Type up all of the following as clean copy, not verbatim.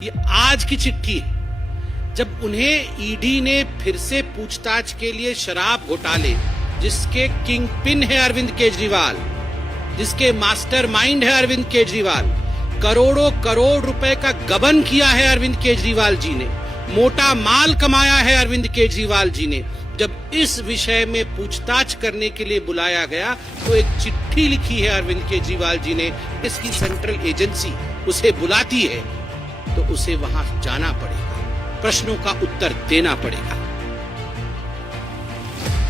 ये आज की चिट्ठी है जब उन्हें ईडी ने फिर से पूछताछ के लिए शराब घोटाले, जिसके किंग पिन है अरविंद केजरीवाल, जिसके मास्टरमाइंड है अरविंद केजरीवाल, करोड़ों करोड़ रुपए का गबन किया है अरविंद केजरीवाल जी ने, मोटा माल कमाया है अरविंद केजरीवाल जी ने। जब इस विषय में पूछताछ करने के लिए बुलाया गया तो एक चिट्ठी लिखी है अरविंद केजरीवाल जी ने। इसकी सेंट्रल एजेंसी उसे बुलाती है तो उसे वहां जाना पड़ेगा, प्रश्नों का उत्तर देना पड़ेगा।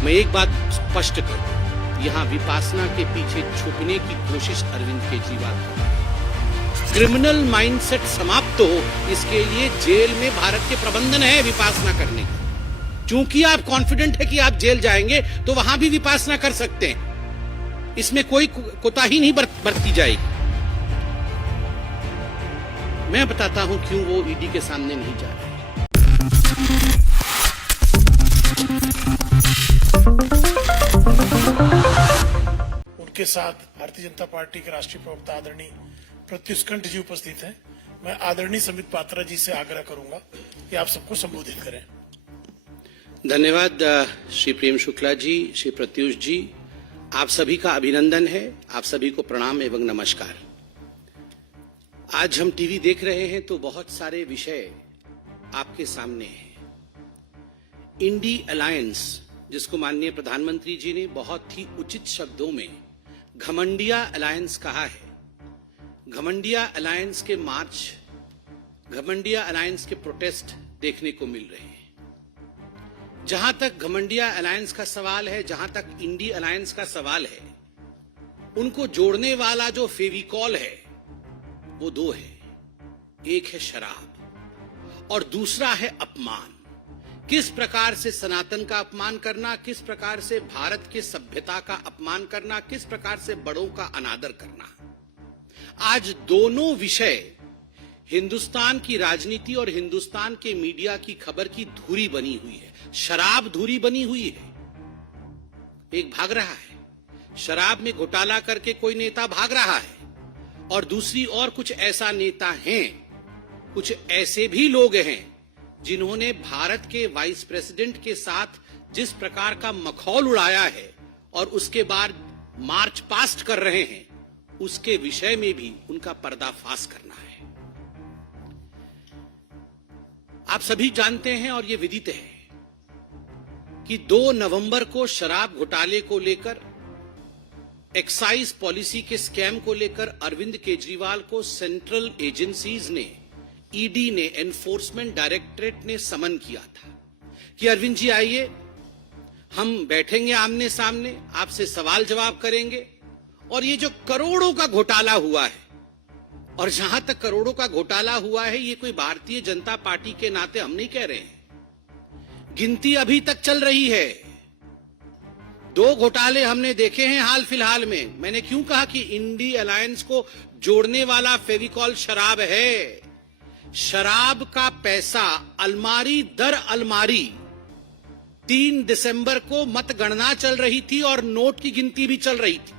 मैं एक बात स्पष्ट कर दूं, यहां विपासना के पीछे छुपने की कोशिश अरविंद केजरीवाल कर रहे हैं। क्रिमिनल माइंडसेट समाप्त हो, इसके लिए जेल में भारत के प्रबंधन है विपासना करने का। चूंकि आप कॉन्फिडेंट है कि आप जेल जाएंगे तो वहां भी विपासना कर सकते हैं, इसमें कोई कोताही नहीं बरती जाएगी। मैं बताता हूं क्यों वो ईडी के सामने नहीं जा रहे। उनके साथ भारतीय जनता पार्टी के राष्ट्रीय प्रवक्ता आदरणीय प्रत्युष कंठ जी उपस्थित हैं। मैं आदरणीय समित पात्रा जी से आग्रह करूंगा कि आप सबको संबोधित करें। धन्यवाद श्री प्रेम शुक्ला जी, श्री प्रत्युष जी, आप सभी का अभिनंदन है, आप सभी को प्रणाम एवं नमस्कार। आज हम टीवी देख रहे हैं तो बहुत सारे विषय आपके सामने हैं। इंडी अलायंस, जिसको माननीय प्रधानमंत्री जी ने बहुत ही उचित शब्दों में घमंडिया अलायंस कहा है। घमंडिया अलायंस के मार्च, घमंडिया अलायंस के प्रोटेस्ट देखने को मिल रहे हैं। जहां तक घमंडिया अलायंस का सवाल है, जहां तक इंडी अलायंस का सवाल है, उनको जोड़ने वाला जो फेविकॉल है वो दो है। एक है शराब और दूसरा है अपमान। किस प्रकार से सनातन का अपमान करना, किस प्रकार से भारत के सभ्यता का अपमान करना, किस प्रकार से बड़ों का अनादर करना। आज दोनों विषय हिंदुस्तान की राजनीति और हिंदुस्तान के मीडिया की खबर की धुरी बनी हुई है। शराब धुरी बनी हुई है। एक भाग रहा है, शराब में घोटाला करके कोई नेता भाग रहा है, और दूसरी और कुछ ऐसा नेता हैं, कुछ ऐसे भी लोग हैं जिन्होंने भारत के वाइस प्रेसिडेंट के साथ जिस प्रकार का मखौल उड़ाया है और उसके बाद मार्च पास्ट कर रहे हैं, उसके विषय में भी उनका पर्दाफाश करना है। आप सभी जानते हैं और ये विदित है कि 2 नवंबर को शराब घोटाले को लेकर, एक्साइज पॉलिसी के स्कैम को लेकर अरविंद केजरीवाल को सेंट्रल एजेंसीज ने, ईडी ने, एनफोर्समेंट डायरेक्टरेट ने समन किया था कि अरविंद जी आइए, हम बैठेंगे आमने सामने, आपसे सवाल जवाब करेंगे। और ये जो करोड़ों का घोटाला हुआ है, और जहां तक करोड़ों का घोटाला हुआ है, ये कोई भारतीय जनता पार्टी के नाते हम नहीं कह रहे हैं, गिनती अभी तक चल रही है। 2 घोटाले हमने देखे हैं हाल फिलहाल में। मैंने क्यों कहा कि इंडी अलायंस को जोड़ने वाला फेविकॉल शराब है। शराब का पैसा अलमारी दर अलमारी 3 दिसंबर को मतगणना चल रही थी और नोट की गिनती भी चल रही थी।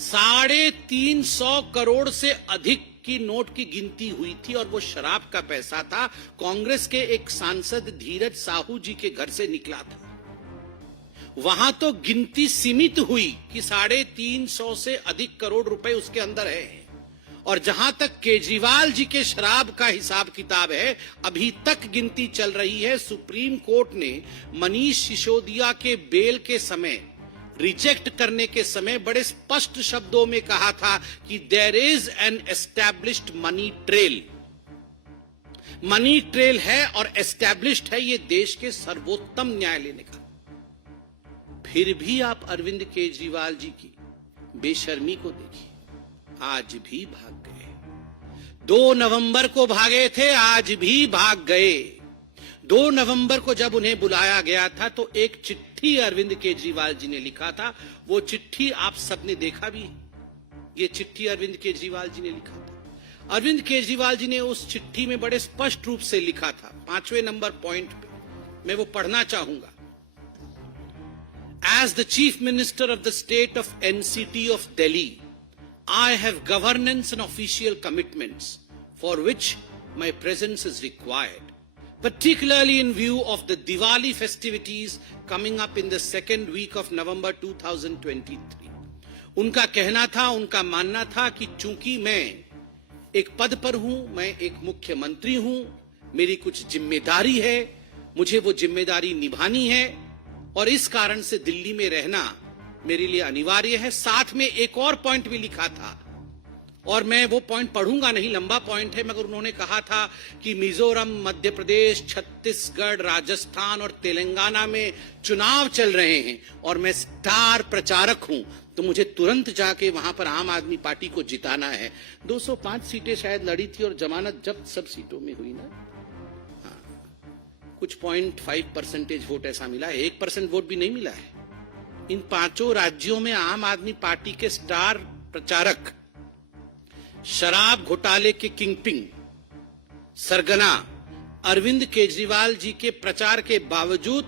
350 करोड़ से अधिक की नोट की गिनती हुई थी और वो शराब का पैसा था। कांग्रेस के एक सांसद धीरज साहू जी के घर से निकला था। वहां तो गिनती सीमित हुई कि 350 से अधिक करोड़ रुपए उसके अंदर है। और जहां तक केजरीवाल जी के शराब का हिसाब किताब है, अभी तक गिनती चल रही है। सुप्रीम कोर्ट ने मनीष सिसोदिया के बेल के समय, रिजेक्ट करने के समय बड़े स्पष्ट शब्दों में कहा था कि there is an established money trail. Money trail है और एस्टैब्लिश्ड है, ये देश के सर्वोत्तम न्यायालय ने कहा। फिर भी आप अरविंद केजरीवाल जी की बेशर्मी को देखिए, आज भी भाग गए। 2 नवंबर को भागे थे, आज भी भाग गए। 2 नवंबर को जब उन्हें बुलाया गया था तो एक चिट्ठी अरविंद केजरीवाल जी ने लिखा था। वो चिट्ठी आप सबने देखा भी। ये चिट्ठी अरविंद केजरीवाल जी ने लिखा था। अरविंद केजरीवाल जी ने उस चिट्ठी में बड़े स्पष्ट रूप से लिखा था, 5वें नंबर पॉइंट पे मैं वो पढ़ना चाहूंगा। As the Chief Minister of the State of NCT of Delhi, I have governance and official commitments for which my presence is required, particularly in view of the Diwali festivities coming up in the second week of November 2023. उनका कहना था, उनका मानना था कि चूंकि मैं एक पद पर हूं, मैं एक मुख्यमंत्री हूं, मेरी कुछ जिम्मेदारी है, मुझे वो जिम्मेदारी निभानी है और इस कारण से दिल्ली में रहना मेरे लिए अनिवार्य है। साथ में एक और पॉइंट भी लिखा था और मैं वो पॉइंट पढ़ूंगा नहीं, लंबा पॉइंट है, मगर उन्होंने कहा था कि मिजोरम, मध्य प्रदेश, छत्तीसगढ़, राजस्थान और तेलंगाना में चुनाव चल रहे हैं और मैं स्टार प्रचारक हूं, तो मुझे तुरंत जाके वहां पर आम आदमी पार्टी को जिताना है। 205 सीटें शायद लड़ी थी और जमानत जब्त सब सीटों में हुई ना। हाँ, कुछ 0.5% वोट ऐसा मिला है, 1% वोट भी नहीं मिला है। इन 5 राज्यों में आम आदमी पार्टी के स्टार प्रचारक, शराब घोटाले के किंगपिन सरगना अरविंद केजरीवाल जी के प्रचार के बावजूद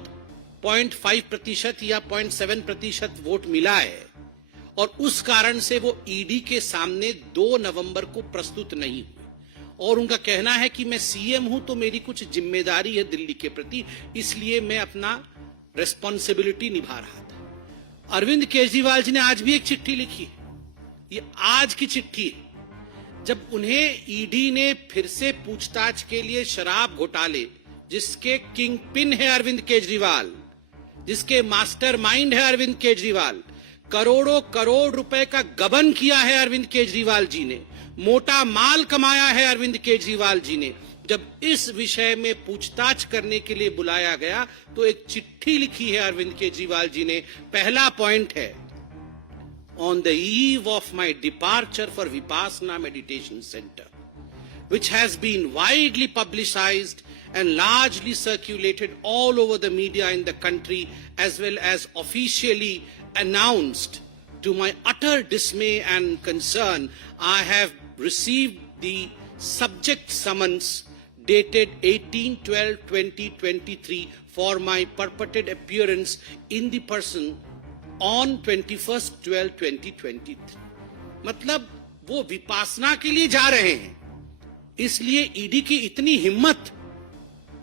0.5% या 0.7% वोट मिला है और उस कारण से वो ईडी के सामने 2 नवंबर को प्रस्तुत नहीं हुए और उनका कहना है कि मैं सीएम हूं तो मेरी कुछ जिम्मेदारी है दिल्ली के प्रति, इसलिए मैं अपना रिस्पॉन्सिबिलिटी निभा रहा था। अरविंद केजरीवाल जी ने आज भी एक चिट्ठी लिखी, ये आज की चिट्ठी है, जब उन्हें ईडी ने फिर से पूछताछ के लिए शराब घोटाले, जिसके किंग पिन है अरविंद केजरीवाल, जिसके मास्टरमाइंड है अरविंद केजरीवाल, करोड़ों करोड़ रुपए का गबन किया है अरविंद केजरीवाल जी ने, मोटा माल कमाया है अरविंद केजरीवाल जी ने, जब इस विषय में पूछताछ करने के लिए बुलाया गया तो एक चिट्ठी लिखी है अरविंद केजरीवाल जी ने। पहला पॉइंट है, on the eve of my departure for Vipassana Meditation Center, which has been widely publicized and largely circulated all over the media in the country as well as officially announced, to my utter dismay and concern, I have received the subject summons dated 18/12/2023 for my purported appearance in the person on 21/12/2023। मतलब वो विपासना के लिए जा रहे हैं, इसलिए ED की इतनी हिम्मत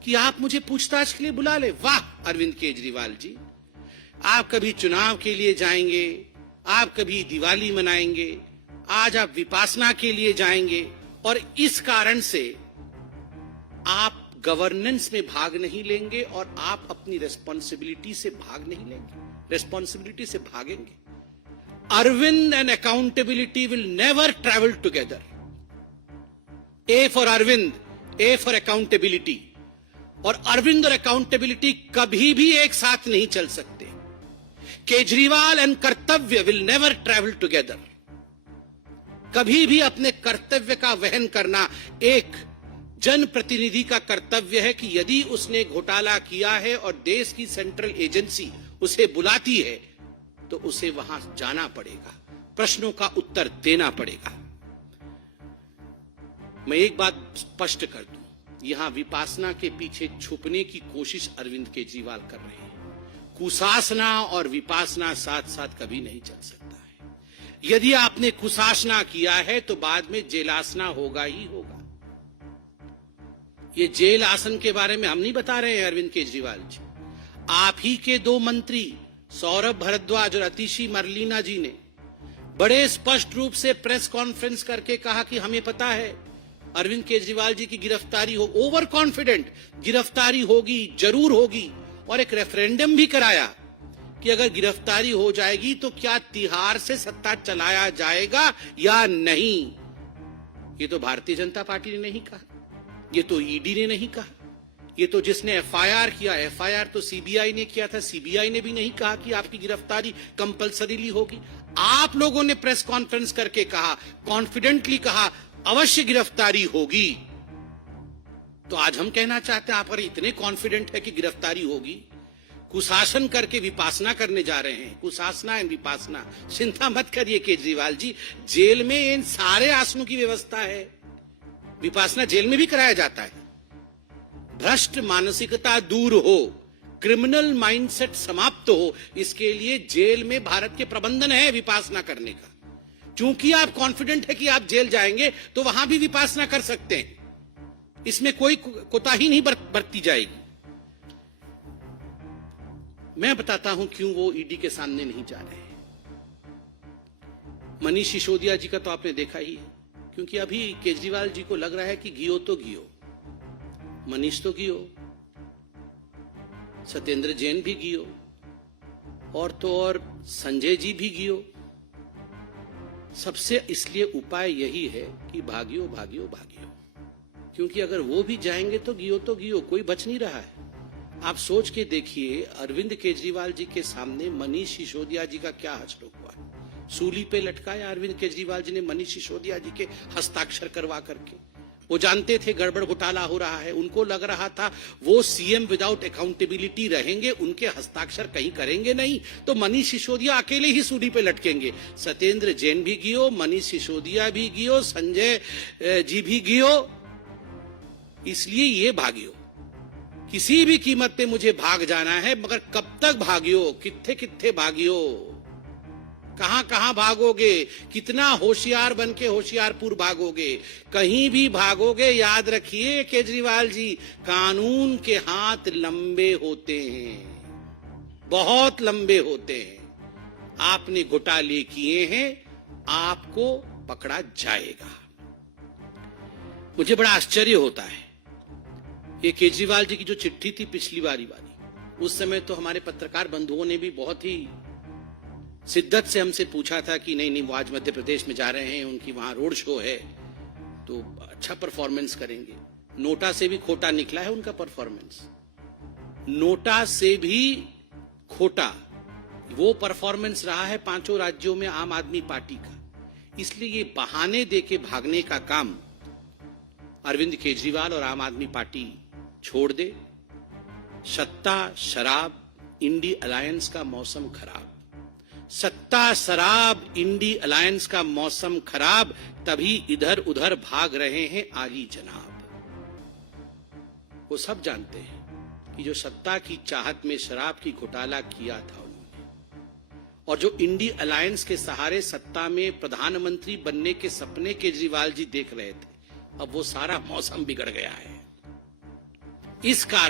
कि आप मुझे पूछताछ के लिए बुला ले। वाह अरविंद केजरीवाल जी, आप कभी चुनाव के लिए जाएंगे, आप कभी दिवाली मनाएंगे, आज आप विपासना के लिए जाएंगे और इस कारण से आप गवर्नेंस में भाग नहीं लेंगे और आप अपनी रेस्पॉन्सिबिलिटी से भाग नहीं लेंगे, रेस्पॉन्सिबिलिटी से भागेंगे। Arvind and accountability will never travel together. A for Arvind, A for accountability. और अरविंद और अकाउंटेबिलिटी कभी भी एक साथ नहीं चल सकते। केजरीवाल एंड कर्तव्य विल नेवर ट्रैवल टुगेदर। कभी भी अपने कर्तव्य का वहन करना एक जनप्रतिनिधि का कर्तव्य है कि यदि उसने घोटाला किया है और देश की सेंट्रल एजेंसी उसे बुलाती है तो उसे वहां जाना पड़ेगा, प्रश्नों का उत्तर देना पड़ेगा। मैं एक बात स्पष्ट कर दूं, यहां विपासना के पीछे छुपने की कोशिश अरविंद केजरीवाल कर रहे हैं। कुशासना और विपासना साथ साथ कभी नहीं चल सकता है। यदि आपने कुशासना किया है तो बाद में जेलासना होगा ही होगा। ये जेल आसन के बारे में हम नहीं बता रहे हैं अरविंद केजरीवाल जी, आप ही के 2 मंत्री सौरभ भारद्वाज और अतिशी मरलीना जी ने बड़े स्पष्ट रूप से प्रेस कॉन्फ्रेंस करके कहा कि हमें पता है अरविंद केजरीवाल जी की गिरफ्तारी हो, ओवर कॉन्फिडेंट गिरफ्तारी होगी, जरूर होगी, और एक रेफरेंडम भी कराया कि अगर गिरफ्तारी हो जाएगी तो क्या तिहाड़ से सत्ता चलाया जाएगा या नहीं। ये तो भारतीय जनता पार्टी ने नहीं कहा, ये तो ईडी ने नहीं कहा, ये तो जिसने एफआईआर किया, एफआईआर तो सीबीआई ने किया था, सीबीआई ने भी नहीं कहा कि आपकी गिरफ्तारी कंपल्सरीली होगी। आप लोगों ने प्रेस कॉन्फ्रेंस करके कहा, कॉन्फिडेंटली कहा अवश्य गिरफ्तारी होगी। तो आज हम कहना चाहते हैं आप अगर इतने कॉन्फिडेंट है कि गिरफ्तारी होगी, कुशासन करके विपासना करने जा रहे हैं, कुशासना एंड विपासना। चिंता मत करिए केजरीवाल जी, जेल में इन सारे आसनों की व्यवस्था है, विपासना जेल में भी कराया जाता है। भ्रष्ट मानसिकता दूर हो, क्रिमिनल माइंडसेट समाप्त हो, इसके लिए जेल में भारत के प्रबंधन है विपासना करने का। चूंकि आप कॉन्फिडेंट है कि आप जेल जाएंगे तो वहां भी विपासना कर सकते हैं। इसमें कोई कोताही नहीं बरती जाएगी। मैं बताता हूं क्यों वो ईडी के सामने नहीं जा रहे हैं। मनीष सिसोदिया जी का तो आपने देखा ही है, क्योंकि अभी केजरीवाल जी को लग रहा है कि गियो तो गियो, मनीष तो गियो, सत्येंद्र जैन भी गियो, और तो और संजय जी भी गियो। सबसे इसलिए उपाय यही है कि भागियो भागियो भागियो, क्योंकि अगर वो भी जाएंगे तो गियो, कोई बच नहीं रहा है। आप सोच के देखिए, अरविंद केजरीवाल जी के सामने मनीष सिसोदिया जी का क्या हश्र हुआ। सूली पे लटकाया अरविंद केजरीवाल जी ने मनीष सिसोदिया जी के हस्ताक्षर करवा करके। वो जानते थे गड़बड़ घोटाला हो रहा है, उनको लग रहा था वो सीएम विदाउट अकाउंटेबिलिटी रहेंगे, उनके हस्ताक्षर कहीं करेंगे नहीं, तो मनीष सिसोदिया अकेले ही सूली पे लटकेंगे। सत्येंद्र जैन भी गियो, मनीष सिसोदिया भी गियो, संजय जी भी गियो। इसलिए ये भागियो, किसी भी कीमत पे मुझे भाग जाना है, मगर कब तक भागियो, कित्थे कित्थे भागियो, कहां कहां भागोगे, कितना होशियार बन के होशियारपुर भागोगे, कहीं भी भागोगे। याद रखिए केजरीवाल जी, कानून के हाथ लंबे होते हैं, बहुत लंबे होते हैं। आपने घोटाले किए हैं, आपको पकड़ा जाएगा। मुझे बड़ा आश्चर्य होता है, ये केजरीवाल जी की जो चिट्ठी थी पिछली बारी वाली, उस समय तो हमारे पत्रकार बंधुओं ने भी बहुत ही शिद्दत से हमसे पूछा था कि नहीं वो आज मध्य प्रदेश में जा रहे हैं, उनकी वहां रोड शो है, तो अच्छा परफॉर्मेंस करेंगे। नोटा से भी खोटा निकला है उनका परफॉर्मेंस, नोटा से भी खोटा वो परफॉर्मेंस रहा है पांचों राज्यों में आम आदमी पार्टी का। इसलिए ये बहाने देके भागने का काम अरविंद केजरीवाल और आम आदमी पार्टी छोड़ दे। सत्ता शराब इंडी अलायंस का मौसम खराब, सत्ता शराब इंडी अलायंस का मौसम खराब, तभी इधर उधर भाग रहे हैं आली जनाब। वो सब जानते हैं कि जो सत्ता की चाहत में शराब की घोटाला किया था उन्होंने, और जो इंडी अलायंस के सहारे सत्ता में प्रधानमंत्री बनने के सपने केजरीवाल जी देख रहे थे, अब वो सारा मौसम बिगड़ गया है। इस कारण